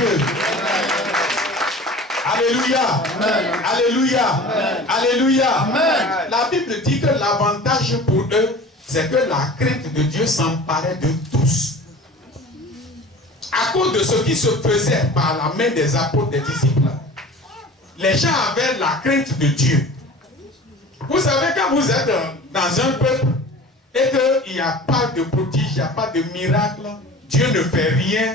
Dieu. Alléluia. Amen. Alléluia. Amen. Alléluia. Amen. La Bible dit que l'avantage pour eux, c'est que la crainte de Dieu s'emparait de tous. À cause de ce qui se faisait par la main des apôtres, des disciples, les gens avaient la crainte de Dieu. Vous savez, quand vous êtes dans un peuple et qu'il n'y a pas de prodige, il n'y a pas de miracle, Dieu ne fait rien,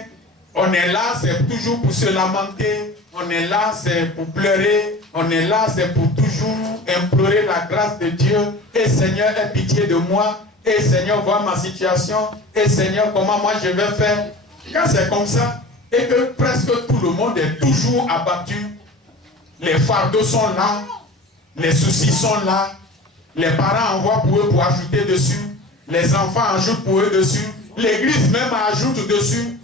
on est là, c'est toujours pour se lamenter, on est là, c'est pour pleurer, on est là, c'est pour toujours implorer la grâce de Dieu. Et Seigneur, aie pitié de moi. Et Seigneur, vois ma situation. Et Seigneur, comment moi je vais faire. Quand c'est comme ça, et que presque tout le monde est toujours abattu, les fardeaux sont là, les soucis sont là, les parents envoient pour eux pour ajouter dessus, les enfants ajoutent pour eux dessus, l'église même ajoute dessus.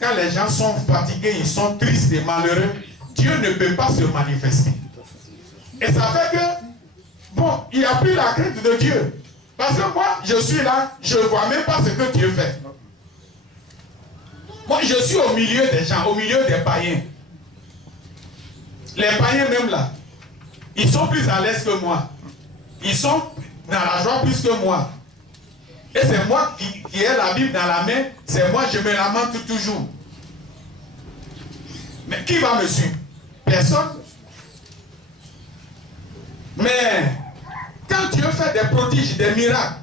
Quand les gens sont fatigués, ils sont tristes et malheureux, Dieu ne peut pas se manifester. Et ça fait que, bon, il n'y a plus la crainte de Dieu. Parce que moi, je suis là, je ne vois même pas ce que Dieu fait. Moi, je suis au milieu des gens, au milieu des païens. Les païens même là, ils sont plus à l'aise que moi. Ils sont dans la joie plus que moi. Et c'est moi qui ai la Bible dans la main, c'est moi, je me lamente toujours. Mais qui va me suivre? Personne. Mais quand Dieu fait des prodiges, des miracles,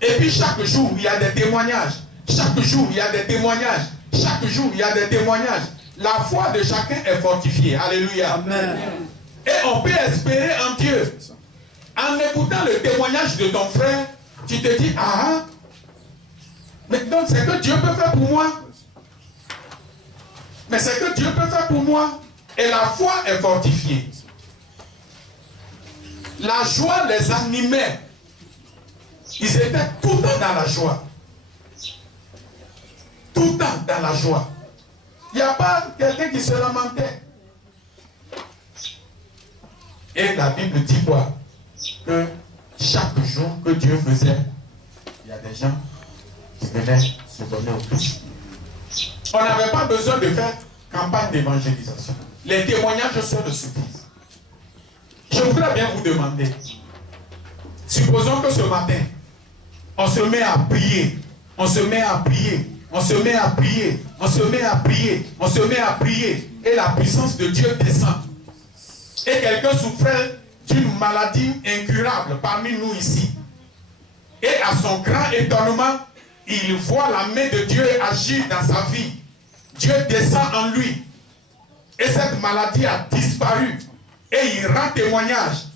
et puis chaque jour il y a des témoignages, chaque jour il y a des témoignages, chaque jour il y a des témoignages, la foi de chacun est fortifiée. Alléluia. Amen. Et on peut espérer en Dieu. En écoutant le témoignage de ton frère, tu te dis, ah, mais donc c'est que Dieu peut faire pour moi. Mais c'est que Dieu peut faire pour moi. Et la foi est fortifiée. La joie les animait. Ils étaient tout le temps dans la joie. Tout le temps dans la joie. Il n'y a pas quelqu'un qui se lamentait. Et la Bible dit quoi? Que chaque jour que Dieu faisait, il y a des gens qui venaient se donner au Christ. On n'avait pas besoin de faire campagne d'évangélisation. Les témoignages seuls suffisent. Je voudrais bien vous demander, supposons que ce matin, on se met à prier, on se met à prier, on se met à prier, on se met à prier, on se met à prier, et la puissance de Dieu descend. Et quelqu'un souffrait d'une maladie incurable parmi nous ici. Et à son grand étonnement, il voit la main de Dieu agir dans sa vie. Dieu descend en lui. Et cette maladie a disparu. Et il rend témoignage.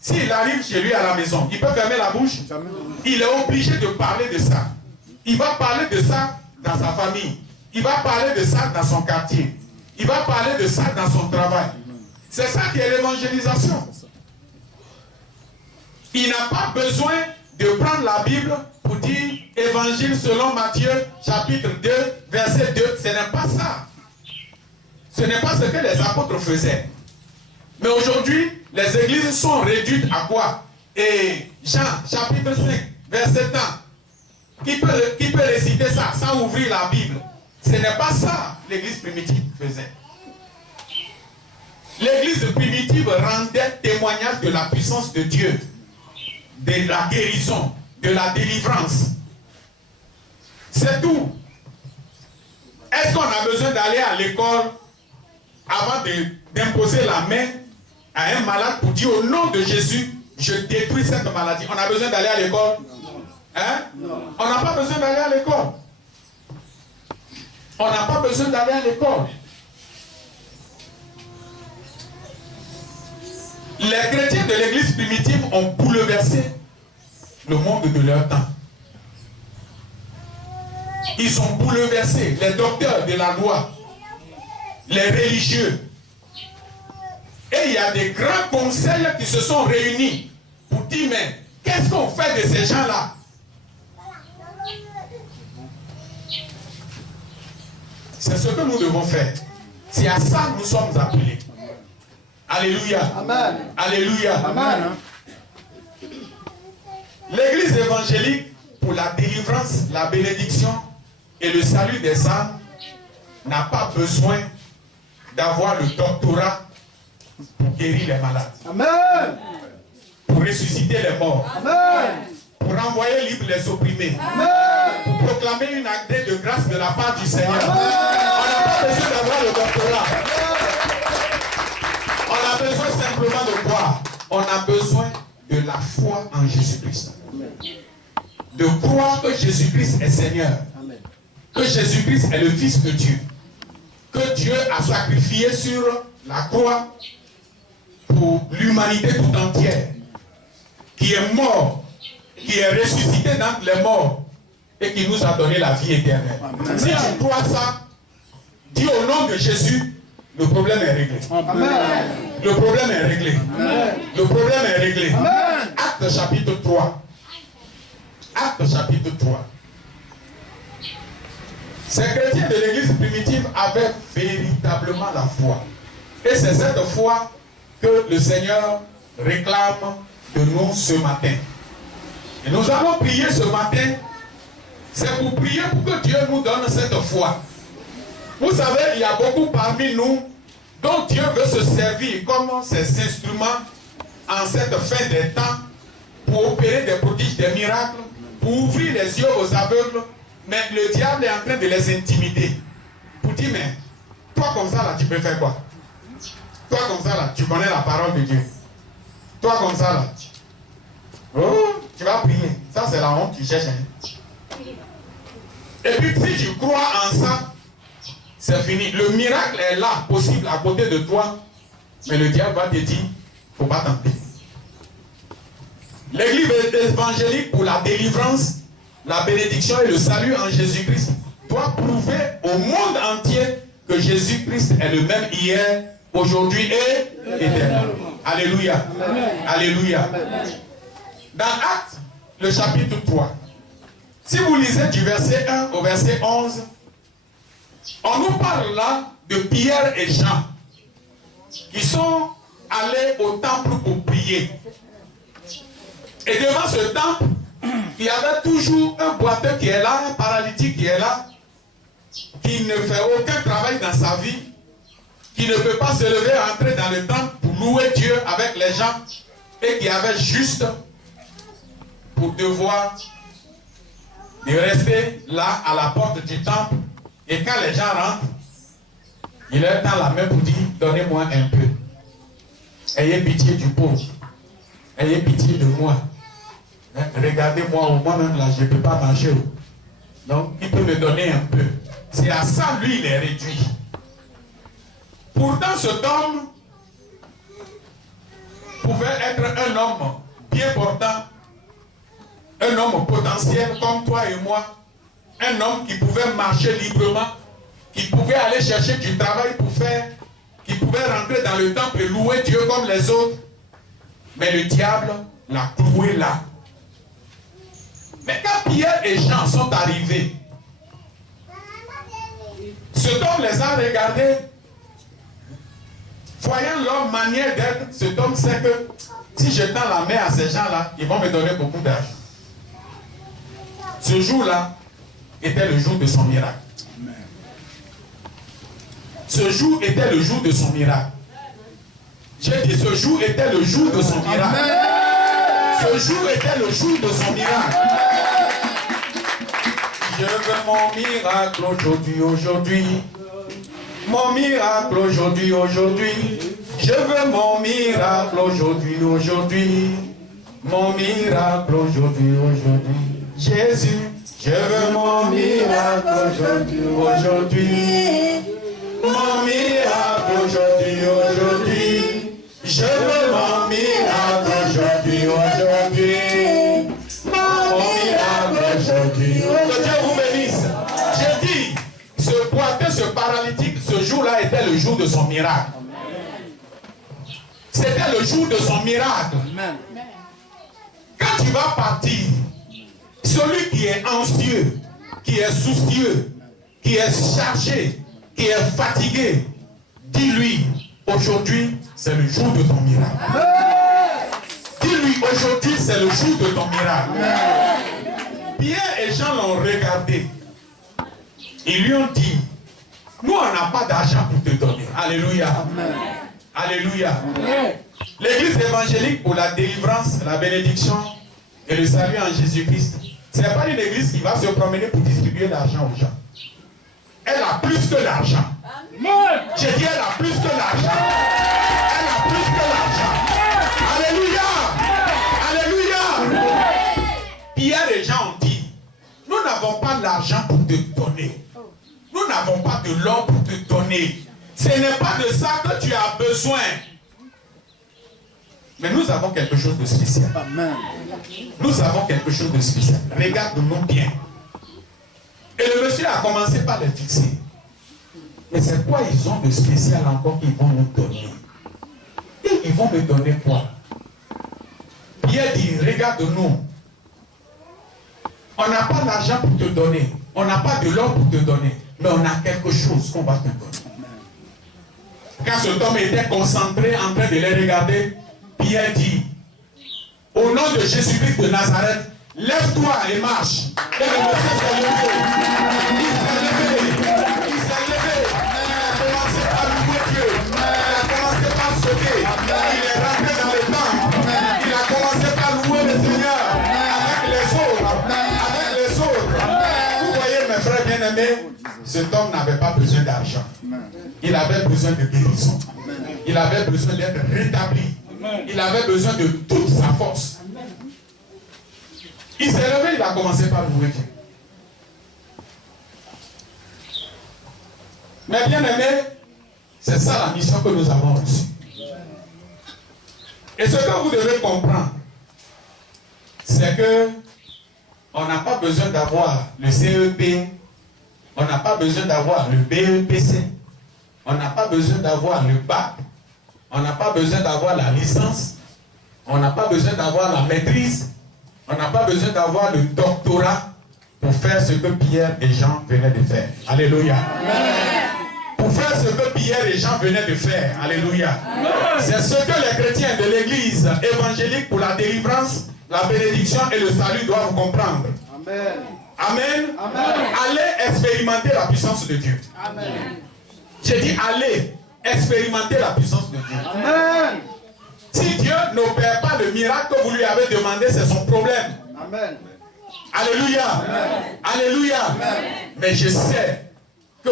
S'il arrive chez lui à la maison, il peut fermer la bouche. Il est obligé de parler de ça. Il va parler de ça dans sa famille. Il va parler de ça dans son quartier. Il va parler de ça dans son travail. C'est ça qui est l'évangélisation. Il n'a pas besoin de prendre la Bible pour dire Évangile selon Matthieu, chapitre 2, verset 2. Ce n'est pas ça. Ce n'est pas ce que les apôtres faisaient. Mais aujourd'hui, les églises sont réduites à quoi? Et Jean, chapitre 5, verset 1. Qui peut réciter ça sans ouvrir la Bible? Ce n'est pas ça l'église primitive faisait. L'église primitive rendait témoignage de la puissance de Dieu, de la guérison, de la délivrance. C'est tout. Est-ce qu'on a besoin d'aller à l'école avant d'imposer la main à un malade pour dire au nom de Jésus, je détruis cette maladie? On a besoin d'aller à l'école? Hein? On n'a pas besoin d'aller à l'école. On n'a pas besoin d'aller à l'école. Les chrétiens de l'église primitive ont bouleversé le monde de leur temps. Ils ont bouleversé les docteurs de la loi, les religieux. Et il y a des grands conseils qui se sont réunis pour dire, mais qu'est-ce qu'on fait de ces gens-là? C'est ce que nous devons faire. C'est à ça que nous sommes appelés. Alléluia. Amen. Alléluia. Amen. L'église évangélique, pour la délivrance, la bénédiction et le salut des âmes, n'a pas besoin d'avoir le doctorat pour guérir les malades. Amen. Pour ressusciter les morts. Amen. Pour renvoyer libre les opprimés. Amen. Pour proclamer une acte de grâce de la part du Seigneur. On n'a pas besoin d'avoir le doctorat. On a besoin simplement de croire. On a besoin de la foi en Jésus-Christ. De croire que Jésus-Christ est Seigneur. Que Jésus-Christ est le Fils de Dieu. Que Dieu a sacrifié sur la croix pour l'humanité tout entière. Qui est mort, qui est ressuscité d'entre les morts et qui nous a donné la vie éternelle. Amen. Si tu crois ça, dis au nom de Jésus, le problème est réglé. Amen. Le problème est réglé. Amen. Le problème est réglé. Amen. Acte chapitre 3. Acte chapitre 3. Ces chrétiens de l'église primitive avaient véritablement la foi. Et c'est cette foi que le Seigneur réclame de nous ce matin. Et nous allons prier ce matin. C'est pour prier pour que Dieu nous donne cette foi. Vous savez, il y a beaucoup parmi nous dont Dieu veut se servir comme ses instruments en cette fin des temps pour opérer des prodiges, des miracles, pour ouvrir les yeux aux aveugles. Mais le diable est en train de les intimider. Pour dire, mais toi comme ça là, tu peux faire quoi? Toi comme ça là, tu connais la parole de Dieu. Toi comme ça là, oh, tu vas prier. Ça c'est la honte, tu cherches. Et puis si tu crois en ça, c'est fini. Le miracle est là, possible à côté de toi. Mais le diable va te dire, il ne faut pas tenter. L'église évangélique pour la délivrance, la bénédiction et le salut en Jésus-Christ doit prouver au monde entier que Jésus-Christ est le même hier, aujourd'hui et éternellement. Alléluia. Amen. Alléluia. Amen. Dans Actes, le chapitre 3, si vous lisez du verset 1 au verset 11, on nous parle là de Pierre et Jean qui sont allés au temple pour prier. Et devant ce temple, il y avait toujours un boiteux qui est là, un paralytique qui est là, qui ne fait aucun travail dans sa vie, qui ne peut pas se lever et entrer dans le temple pour louer Dieu avec les gens, et qui avait juste pour devoir de rester là à la porte du temple, et quand les gens rentrent, il leur tend la main pour dire, donnez-moi un peu. Ayez pitié du pauvre. Ayez pitié de moi. Regardez-moi, moi-même là, je ne peux pas marcher. Donc, il peut me donner un peu. C'est à ça, lui, il est réduit. Pourtant, cet homme pouvait être un homme bien portant, un homme potentiel comme toi et moi, un homme qui pouvait marcher librement, qui pouvait aller chercher du travail pour faire, qui pouvait rentrer dans le temple et louer Dieu comme les autres. Mais le diable l'a cloué là. Mais quand Pierre et Jean sont arrivés, cet homme les a regardés. Voyant leur manière d'être, cet homme sait que si je tends la main à ces gens-là, ils vont me donner beaucoup d'argent. Ce jour-là était le jour de son miracle. Ce jour était le jour de son miracle. J'ai dit ce jour était le jour de son miracle. Ce jour était le jour de son miracle. Je veux mon miracle aujourd'hui, aujourd'hui. Mon miracle aujourd'hui, aujourd'hui. Je veux mon miracle aujourd'hui, aujourd'hui. Mon miracle aujourd'hui, aujourd'hui. Jésus, je veux mon miracle aujourd'hui, aujourd'hui. Mon miracle aujourd'hui, aujourd'hui. Je veux mon miracle aujourd'hui, aujourd'hui. Mon miracle aujourd'hui. Que Dieu vous bénisse. J'ai dit, ce boiteux, ce paralytique, ce jour-là était le jour de son miracle. C'était le jour de son miracle. Quand tu vas partir, celui qui est anxieux, qui est soucieux, qui est chargé, qui est fatigué, dis-lui, aujourd'hui, c'est le jour de ton miracle. Dis-lui, aujourd'hui, c'est le jour de ton miracle. Pierre et Jean l'ont regardé. Ils lui ont dit, Nous, on n'a pas d'argent pour te donner. Alléluia. Amen. Alléluia. Amen. L'église évangélique pour la délivrance, la bénédiction et le salut en Jésus-Christ, ce n'est pas une église qui va se promener pour distribuer l'argent aux gens. Elle a plus que l'argent. J'ai dit, elle a plus que l'argent. Elle a plus que l'argent. Alléluia. Alléluia. Pierre et Jean ont dit, nous n'avons pas l'argent pour te donner. Nous n'avons pas de l'or pour te donner. Ce n'est pas de ça que tu as besoin. Mais nous avons quelque chose de spécial. Amen. Nous avons quelque chose de spécial. Regarde-nous bien. Et le monsieur a commencé par les fixer. Mais c'est quoi ils ont de spécial encore qu'ils vont nous donner? Et ils vont me donner quoi? Pierre dit, regarde-nous. On n'a pas l'argent pour te donner. On n'a pas de l'or pour te donner. Mais on a quelque chose qu'on va te donner. Quand cet homme était concentré en train de les regarder, Pierre dit, au nom de Jésus-Christ de Nazareth, lève-toi et marche. Et le monsieur s'est levé. Il s'est levé. Il s'est levé. Il a commencé à louer Dieu. Il a commencé à sauter. Il est rentré dans le temple. Il a commencé à louer le Seigneur avec les autres. Avec les autres. Vous voyez, mes frères bien-aimés, cet homme n'avait pas besoin d'argent. Il avait besoin de guérison. Il avait besoin d'être rétabli. Il avait besoin de toute sa force. Il s'est levé, il a commencé par louer Dieu. Mais bien aimé, c'est ça la mission que nous avons reçue. Et ce que vous devez comprendre, c'est que on n'a pas besoin d'avoir le CEP, on n'a pas besoin d'avoir le BEPC, on n'a pas besoin d'avoir le BAC, on n'a pas besoin d'avoir la licence, on n'a pas besoin d'avoir la maîtrise, on n'a pas besoin d'avoir le doctorat pour faire ce que Pierre et Jean venaient de faire. Alléluia. Amen. Pour faire ce que Pierre et Jean venaient de faire. Alléluia. C'est ce que les chrétiens de l'église évangélique pour la délivrance, la bénédiction et le salut doivent comprendre. Amen. Amen. Amen. Allez expérimenter la puissance de Dieu. Amen. J'ai dit allez expérimenter la puissance de Dieu. Amen. Si Dieu n'opère pas le miracle que vous lui avez demandé, c'est son problème. Amen. Alléluia. Amen. Alléluia. Amen. Mais je sais que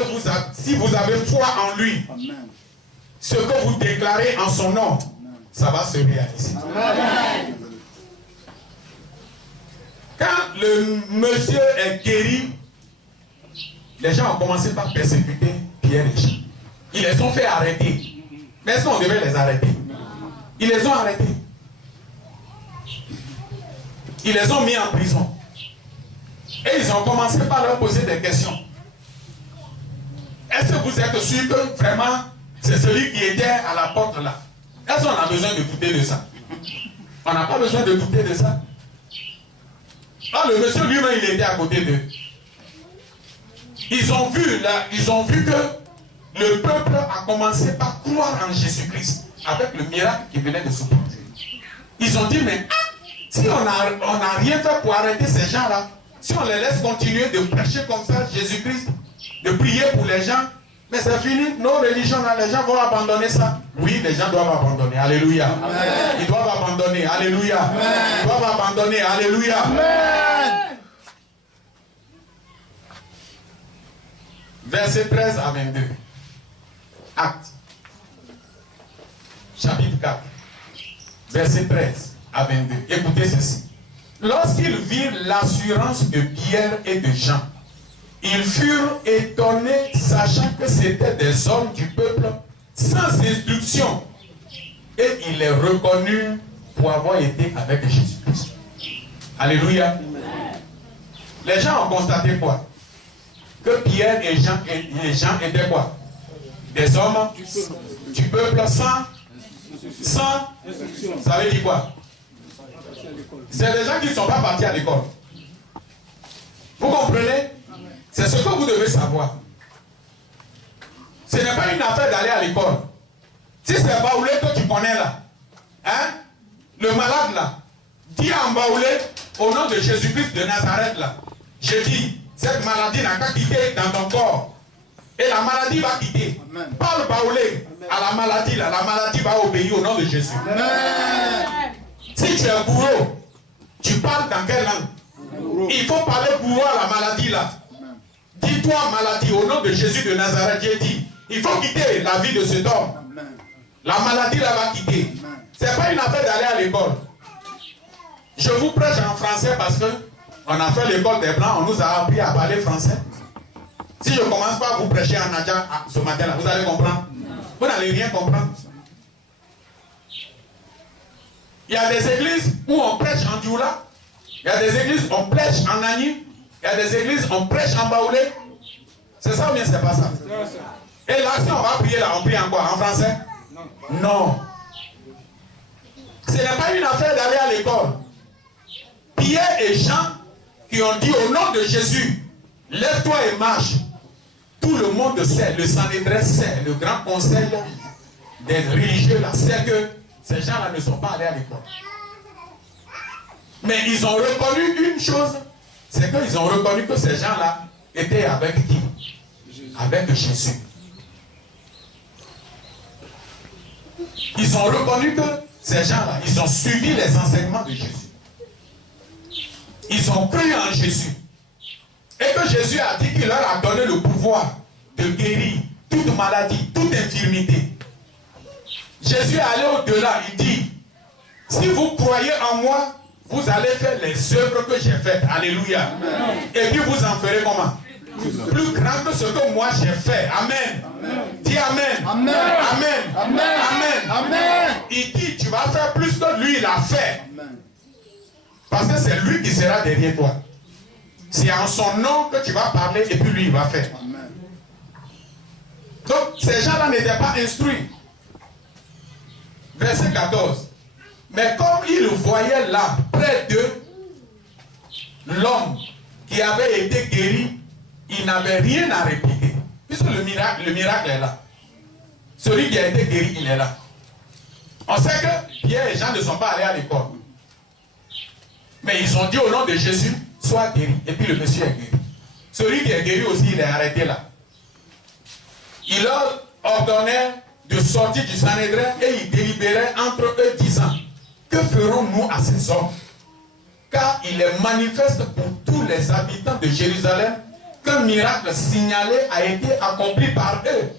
si vous avez foi en lui, amen, ce que vous déclarez en son nom, amen, ça va se réaliser. Amen. Quand le monsieur est guéri, les gens ont commencé par persécuter Pierre et Jean. Ils les ont fait arrêter. Mais est-ce qu'on devait les arrêter? Ils les ont arrêtés. Ils les ont mis en prison. Et ils ont commencé par leur poser des questions. Est-ce que vous êtes sûr que vraiment c'est celui qui était à la porte là? Est-ce qu'on a besoin de douter de ça? On n'a pas besoin de douter de ça. Ah, le monsieur lui-même, il était à côté d'eux. Ils ont vu que le peuple a commencé par croire en Jésus-Christ avec le miracle qui venait de se produire. Ils ont dit, mais si on n'a rien fait pour arrêter ces gens-là, si on les laisse continuer de prêcher comme ça Jésus-Christ, de prier pour les gens, mais c'est fini, nos religions, là, les gens vont abandonner ça. Oui, les gens doivent abandonner. Alléluia. Amen. Ils doivent abandonner. Alléluia. Amen. Ils doivent abandonner. Alléluia. Amen. Verset 13 à 22. Actes. Chapitre 4. Verset 13 à 22. Écoutez ceci. Lorsqu'ils virent l'assurance de Pierre et de Jean, ils furent étonnés, sachant que c'étaient des hommes du peuple sans instruction. Et il les reconnut pour avoir été avec Jésus-Christ. Alléluia. Les gens ont constaté quoi? Que Pierre et Jean étaient quoi? Des hommes du peuple sans ça veut dire quoi? C'est des gens qui ne sont pas partis à l'école. Vous comprenez? C'est ce que vous devez savoir. Ce n'est pas une affaire d'aller à l'école. Si c'est Baoulé que tu connais là, hein, le malade là, dis à Baoulé, au nom de Jésus-Christ de Nazareth là, je dis, cette maladie n'a qu'à quitter dans ton corps. Et la maladie va quitter. Amen. Parle baoulé à la maladie là. La maladie va obéir au nom de Jésus. Amen. Si tu es bourreau, tu parles dans quelle langue? Il faut parler bourreau à la maladie là. Dis-toi maladie au nom de Jésus de Nazareth. J'ai dit, il faut quitter la vie de cet homme. Amen. La maladie là va quitter. Ce n'est pas une affaire d'aller à l'école. Je vous prêche en français parce que on a fait l'école des Blancs, on nous a appris à parler français. Si je commence pas à vous prêcher en Nadja ce matin-là, vous allez comprendre. Vous n'allez rien comprendre. Il y a des églises où on prêche en Dioula. Il y a des églises où on prêche en Agni. Il y a des églises où on prêche en Baoulé. C'est ça ou bien c'est pas ça? Et là, si on va prier là, on prie en quoi? En français? Non. Ce n'est pas une affaire d'aller à l'école. Pierre et Jean qui ont dit au nom de Jésus, lève-toi et marche. Tout le monde sait, le Sanhédrin sait, le grand conseil des religieux là sait que ces gens-là ne sont pas allés à l'école. Mais ils ont reconnu une chose, c'est qu'ils ont reconnu que ces gens-là étaient avec qui? Avec Jésus. Ils ont reconnu que ces gens-là, ils ont suivi les enseignements de Jésus. Ils ont cru en Jésus. Et que Jésus a dit qu'il leur a donné le pouvoir de guérir toute maladie, toute infirmité. Jésus est allé au-delà. Il dit, si vous croyez en moi, vous allez faire les œuvres que j'ai faites. Alléluia. Amen. Et puis vous en ferez comment? Plus grand que ce que moi j'ai fait. Amen. Amen. Dis Amen. Amen. Amen. Amen. Amen. Amen. Il dit, tu vas faire plus que lui, il a fait. Amen. Parce que c'est lui qui sera derrière toi. C'est en son nom que tu vas parler et puis lui, il va faire. Amen. Donc, ces gens-là n'étaient pas instruits. Verset 14. Mais comme ils voyaient là, près d'eux, l'homme qui avait été guéri, il n'avait rien à répliquer. Puisque le miracle est là. Celui qui a été guéri, il est là. On sait que Pierre et Jean ne sont pas allés à l'école. Mais ils ont dit au nom de Jésus, sois guéri. Et puis le monsieur est guéri. Celui qui est guéri aussi, il est arrêté là. Il leur ordonnait de sortir du Sanhédrin et il délibérait entre eux disant, que ferons-nous à ces hommes? Car il est manifeste pour tous les habitants de Jérusalem qu'un miracle signalé a été accompli par eux.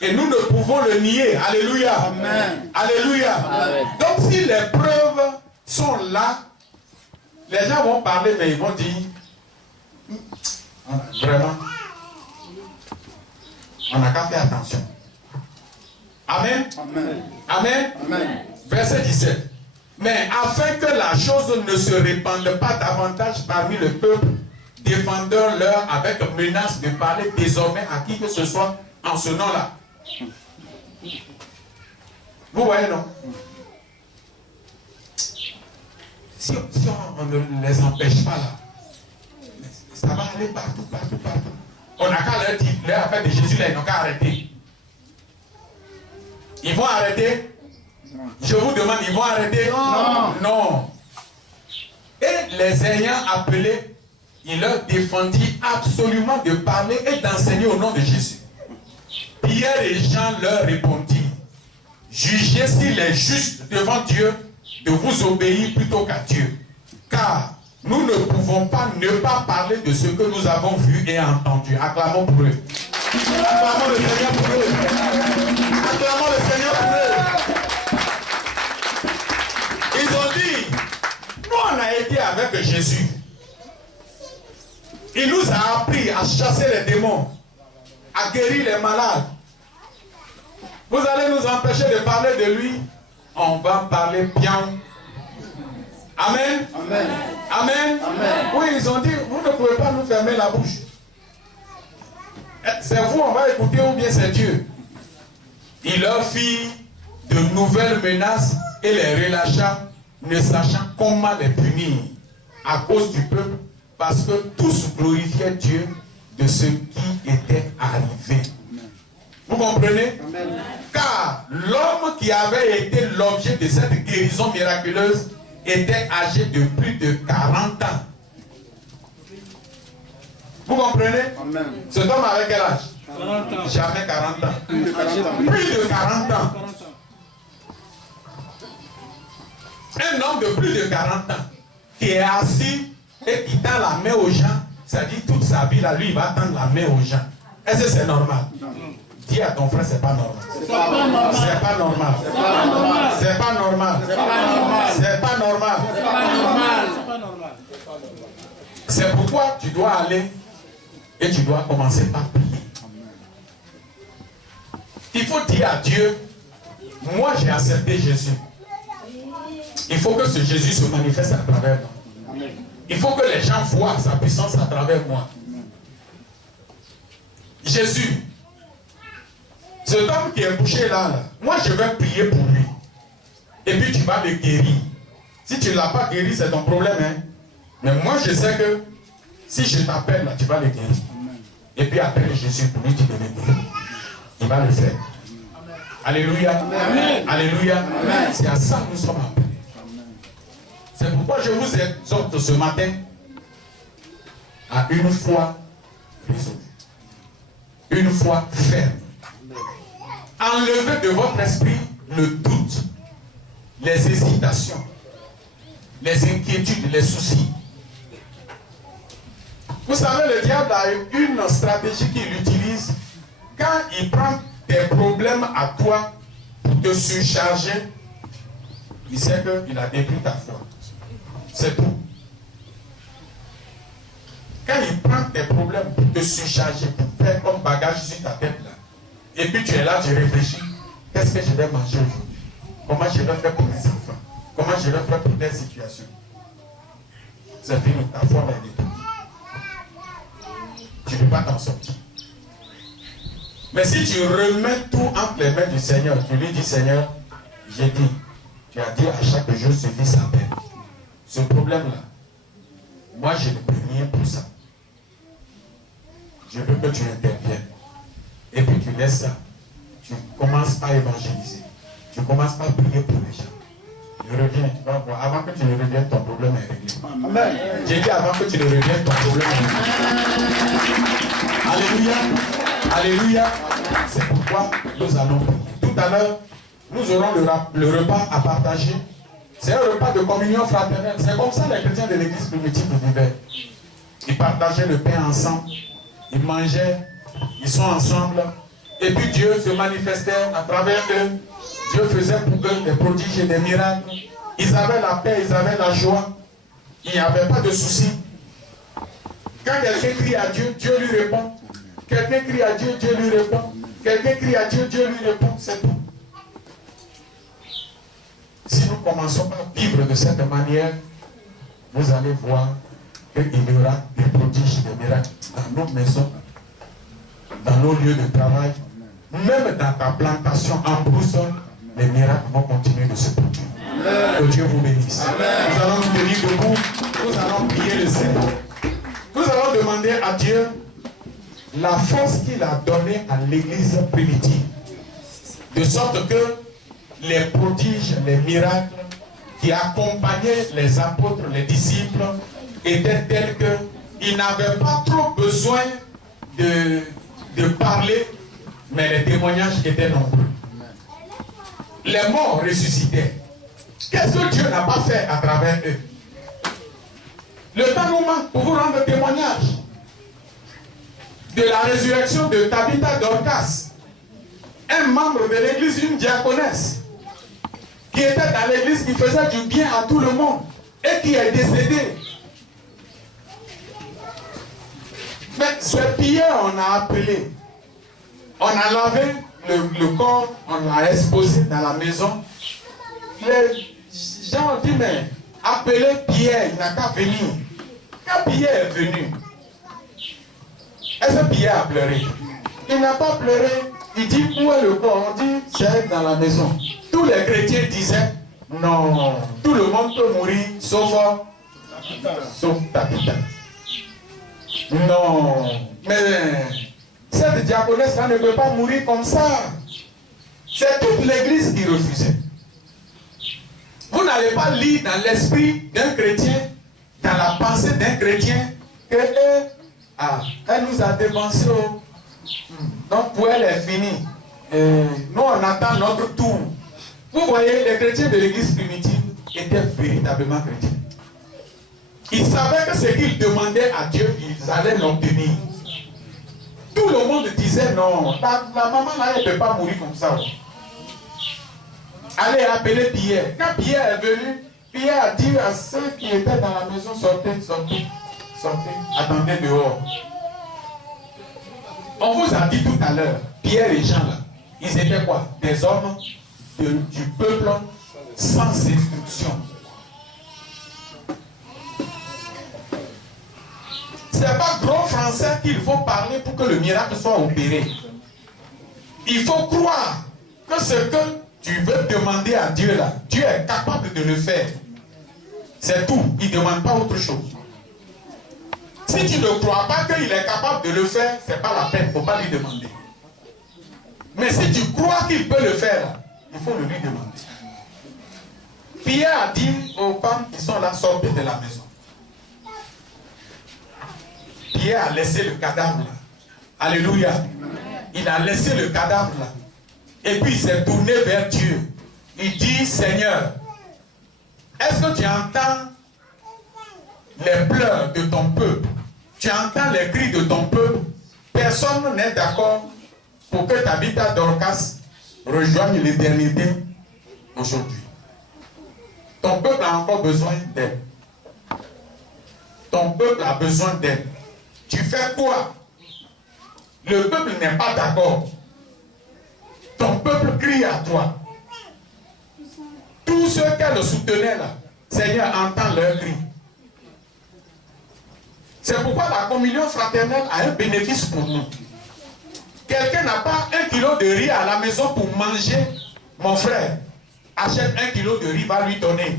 Et nous ne pouvons le nier. Alléluia. Amen. Alléluia. Amen. Donc si les preuves sont là, les gens vont parler, mais ils vont dire, vraiment, on n'a qu'à faire attention. Amen. Amen. Amen. Amen. Verset 17. Mais afin que la chose ne se répande pas davantage parmi le peuple, défendeurs-leur avec menace de parler désormais à qui que ce soit en ce nom-là. Vous voyez, non? Si on ne les empêche pas là, ça va aller partout, partout, partout. On n'a qu'à leur dire, leur affaire de Jésus là, ils n'ont qu'à arrêter. Ils vont arrêter? Je vous demande, ils vont arrêter? Non. Non. Et les ayant appelés, il leur défendit absolument de parler et d'enseigner au nom de Jésus. Pierre et Jean leur répondirent, jugez s'il est juste devant Dieu de vous obéir plutôt qu'à Dieu. Car nous ne pouvons pas ne pas parler de ce que nous avons vu et entendu. Acclamons pour eux. Acclamons le Seigneur pour eux. Acclamons le Seigneur pour eux. Ils ont dit, nous on a été avec Jésus. Il nous a appris à chasser les démons, à guérir les malades. Vous allez nous empêcher de parler de lui? On va parler bien. Amen. Amen. Amen. Amen. Oui, ils ont dit, vous ne pouvez pas nous fermer la bouche. C'est vous, on va écouter ou bien c'est Dieu. Il leur fit de nouvelles menaces et les relâcha, ne sachant comment les punir à cause du peuple, parce que tous glorifiaient Dieu de ce qui était arrivé. Vous comprenez? Amen. Car l'homme qui avait été l'objet de cette guérison miraculeuse était âgé de plus de 40 ans. Vous comprenez? Amen. Cet homme avait quel âge? Jamais 40 ans. Plus de 40 ans. Un homme de plus de 40 ans qui est assis et qui tend la main aux gens, ça dit toute sa vie là, lui il va tendre la main aux gens. Est-ce que c'est normal? Dis à ton frère, c'est pas normal. C'est pas normal. C'est pas normal. C'est pas normal. C'est pas normal. C'est pourquoi tu dois aller et tu dois commencer par prier. Il faut dire à Dieu, moi j'ai accepté Jésus. Il faut que ce Jésus se manifeste à travers moi. Il faut que les gens voient sa puissance à travers moi. Jésus, cet homme qui est bouché là, moi je vais prier pour lui. Et puis tu vas le guérir. Si tu ne l'as pas guéri, c'est ton problème. Hein? Mais moi je sais que si je t'appelle là, tu vas le guérir. Et puis après Jésus pour lui dire de le guérir. Il va le faire. Alléluia. Amen. Alléluia. Amen. C'est à ça que nous sommes appelés. C'est pourquoi je vous exhorte ce matin à une foi résolue. Une foi ferme. Enlevez de votre esprit le doute, les hésitations, les inquiétudes, les soucis. Vous savez, le diable a une stratégie qu'il utilise quand il prend des problèmes à toi pour te surcharger. Il sait qu'il a détruit ta foi. C'est tout. Quand il prend tes problèmes pour te surcharger, pour faire comme bagage sur ta tête là, et puis tu es là, tu réfléchis, qu'est-ce que je vais manger aujourd'hui? Comment je vais faire pour mes enfants? Comment je vais faire pour telle situation? C'est fini, ta foi va être détruite. Tu ne peux pas t'en sortir. Mais si tu remets tout entre les mains du Seigneur, tu lui dis, Seigneur, j'ai dit, tu as dit à chaque jour suffit sa peine. Ce problème-là, moi je ne peux rien pour ça. Je veux que tu interviennes. Et puis tu laisses ça. Tu commences par évangéliser. Tu commences par prier pour les gens. Je reviens, tu vas voir. Avant que tu ne reviennes, ton problème est réglé. Amen. J'ai dit avant que tu ne reviennes, ton problème est réglé. Alléluia. Alléluia. C'est pourquoi nous allons prier. Tout à l'heure, nous aurons le repas à partager. C'est un repas de communion fraternelle. C'est comme ça les chrétiens de l'église primitive vivaient. Ils partageaient le pain ensemble. Ils mangeaient. Ils sont ensemble. Et puis Dieu se manifestait à travers eux. Dieu faisait pour eux des prodiges et des miracles. Ils avaient la paix, ils avaient la joie. Il n'y avait pas de soucis. Quand quelqu'un crie à Dieu, Dieu lui répond. Quelqu'un crie à Dieu, Dieu lui répond. Quelqu'un crie à Dieu, Dieu lui répond. C'est tout. Si nous commençons par vivre de cette manière, vous allez voir qu'il y aura des prodiges, des miracles dans nos maisons, dans nos lieux de travail, même dans ta plantation en brousse, les miracles vont continuer de se produire. Que Dieu vous bénisse. Amen. Nous allons nous tenir debout, nous allons prier le Seigneur. Nous allons demander à Dieu la force qu'il a donnée à l'église primitive, de sorte que les prodiges, les miracles qui accompagnaient les apôtres, les disciples, étaient tels qu'ils n'avaient pas trop besoin de parler, mais les témoignages étaient nombreux. Les morts ressuscitaient. Qu'est-ce que Dieu n'a pas fait à travers eux? Le temps nous manque pour vous rendre témoignage de la résurrection de Tabitha Dorcas, un membre de l'église, une diaconesse, qui était dans l'église, qui faisait du bien à tout le monde et qui est décédé. Mais ce Pierre, on a appelé, on a lavé le corps, on l'a exposé dans la maison. Les gens ont dit, mais appelez Pierre, il n'a qu'à venir. Quand Pierre est venu, est-ce que Pierre a pleuré? Il n'a pas pleuré. Il dit, où est le corps? On dit, c'est dans la maison. Tous les chrétiens disaient, non, tout le monde peut mourir, sauf Tabitha. Non, mais cette diaconesse-là ne peut pas mourir comme ça. C'est toute l'église qui refusait. Vous n'allez pas lire dans l'esprit d'un chrétien, dans la pensée d'un chrétien, que elle nous a dévancé. Donc pour elle est fini. Nous on attend notre tour. Vous voyez, les chrétiens de l'église primitive étaient véritablement chrétiens. Ils savaient que ce qu'ils demandaient à Dieu, ils allaient l'obtenir. Tout le monde disait non, la maman là, elle ne peut pas mourir comme ça. Allez appeler Pierre. Quand Pierre est venu, Pierre a dit à ceux qui étaient dans la maison, sortez, sortez, sortez, attendez dehors. On vous a dit tout à l'heure, Pierre et Jean là, ils étaient quoi? Des hommes du peuple sans instruction. Ce n'est pas gros français qu'il faut parler pour que le miracle soit opéré. Il faut croire que ce que tu veux demander à Dieu là, Dieu est capable de le faire. C'est tout. Il ne demande pas autre chose. Si tu ne crois pas qu'il est capable de le faire, ce n'est pas la peine. Il ne faut pas lui demander. Mais si tu crois qu'il peut le faire, là, il faut le lui demander. Pierre a dit aux femmes qui sont là, sortez de la maison. Pierre a laissé le cadavre là. Alléluia. Il a laissé le cadavre là. Et puis il s'est tourné vers Dieu. Il dit, Seigneur, est-ce que tu entends les pleurs de ton peuple? Tu entends les cris de ton peuple? Personne n'est d'accord pour que Tabitha Dorcas rejoigne l'éternité aujourd'hui. Ton peuple a encore besoin d'aide. Ton peuple a besoin d'aide. Tu fais quoi? Le peuple n'est pas d'accord. Ton peuple crie à toi. Tous ceux qui le soutenaient là, Seigneur, entend leur cri. C'est pourquoi la communion fraternelle a un bénéfice pour nous. Quelqu'un n'a pas 1 kilo de riz à la maison pour manger, mon frère, achète 1 kilo de riz, va lui donner.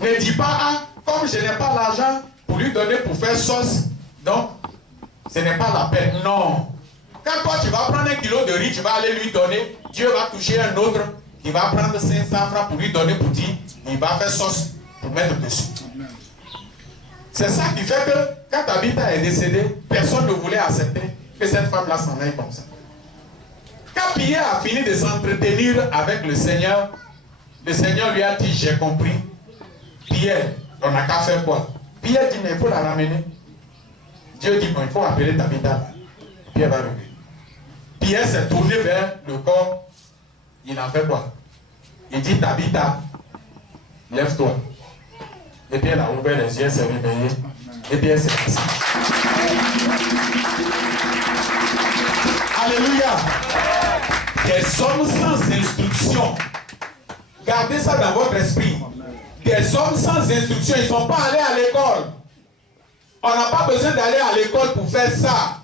Ne dis pas, ah, comme je n'ai pas l'argent pour lui donner pour faire sauce, donc ce n'est pas la peine. Non. Quand toi tu vas prendre 1 kilo de riz, tu vas aller lui donner, Dieu va toucher un autre qui va prendre 500 francs pour lui donner pour dire, il va faire sauce pour mettre dessus. C'est ça qui fait que quand Tabitha est décédée, personne ne voulait accepter que cette femme-là s'en aille comme ça. Quand Pierre a fini de s'entretenir avec le Seigneur lui a dit, j'ai compris. Pierre, on n'a qu'à faire quoi? Pierre dit, mais il faut la ramener. Dieu dit, bon, il faut appeler Tabitha. Pierre va revenir. Pierre s'est tourné vers le corps. Il a fait quoi? Il dit, Tabitha, lève-toi. Et puis elle a ouvert les yeux, elle s'est réveillée. Et puis elle s'est assise. Alléluia. Des hommes sans instruction. Gardez ça dans votre esprit. Des hommes sans instruction, ils ne sont pas allés à l'école. On n'a pas besoin d'aller à l'école pour faire ça.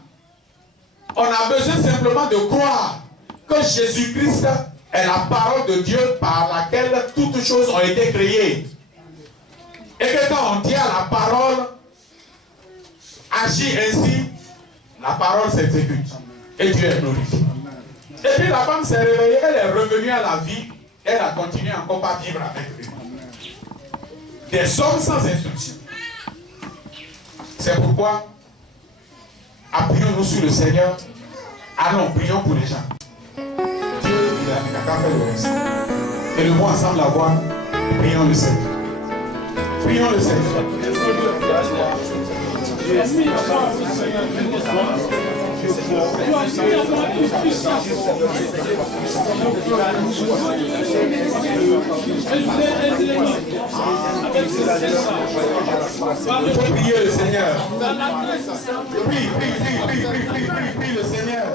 On a besoin simplement de croire que Jésus-Christ est la parole de Dieu par laquelle toutes choses ont été créées. Et que quand on dit à la parole, agit ainsi, la parole s'exécute. Et Dieu est glorifié. Et puis la femme s'est réveillée, elle est revenue à la vie, elle a continué encore à vivre avec lui. Des hommes sans instruction. C'est pourquoi, appuyons-nous sur le Seigneur. Allons, prions pour les gens. Dieu, il a qu'à faire le reste. Élevons ensemble la voix. Prions le Seigneur. Prions le Seigneur. Il faut prier le Seigneur. Prie le Seigneur.